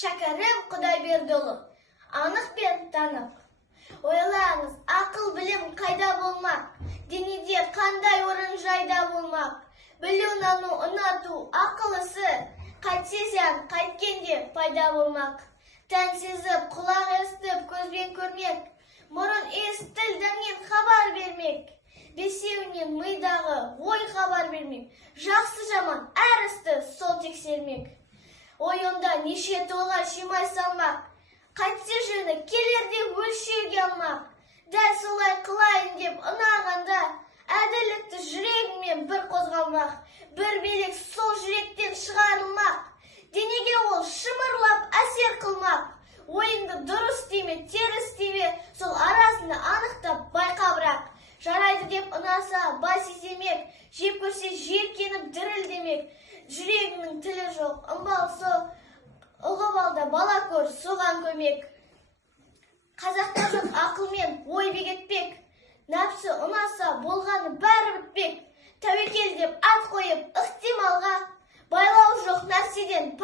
Шәкәрім Құдайбердіұлы, анық пен танық. Ойлаңыз, ақыл білім қайда болмақ, денеде қандай орын жайда болмақ. Білуін алу, ұнату, ақылысы, қайтсезен, қайткенде пайда болмақ. Тән сезіп, құлақ естіп, көзбен көрмек, мұрын тілдерінен хабар бермек. Бесеуінен мидағы ой хабар бермек, жақсы жаман әр істі сол тексермек. Ойында неше толға шимай салмақ, қайтсе жөні келерде өлшеуге алмақ. Дәл солай қылайын деп ұнағанда, әділікті жүрегімен бір қозғалмақ. Бір белек сол жүректен шығарылмақ, денеге ол шымырлап әсер қылмақ. Ойыңды дұрыс деме, теріс деме, сол арасында анықтап байқабырақ. Жарайды деп ұнаса бас иземек, жеп көрсе жеркеніп дірілдемек. Жүрегінің тілі жоқ, ымбал сол, ұғып алда бала көр, соған көмек. Қазақта жоқ ақылмен ой бекетпек, нәпсі ұнаса болғаны бәрі бітпек. Тәуекел деп ат қойып ықтималға, байлау жоқ нәрседен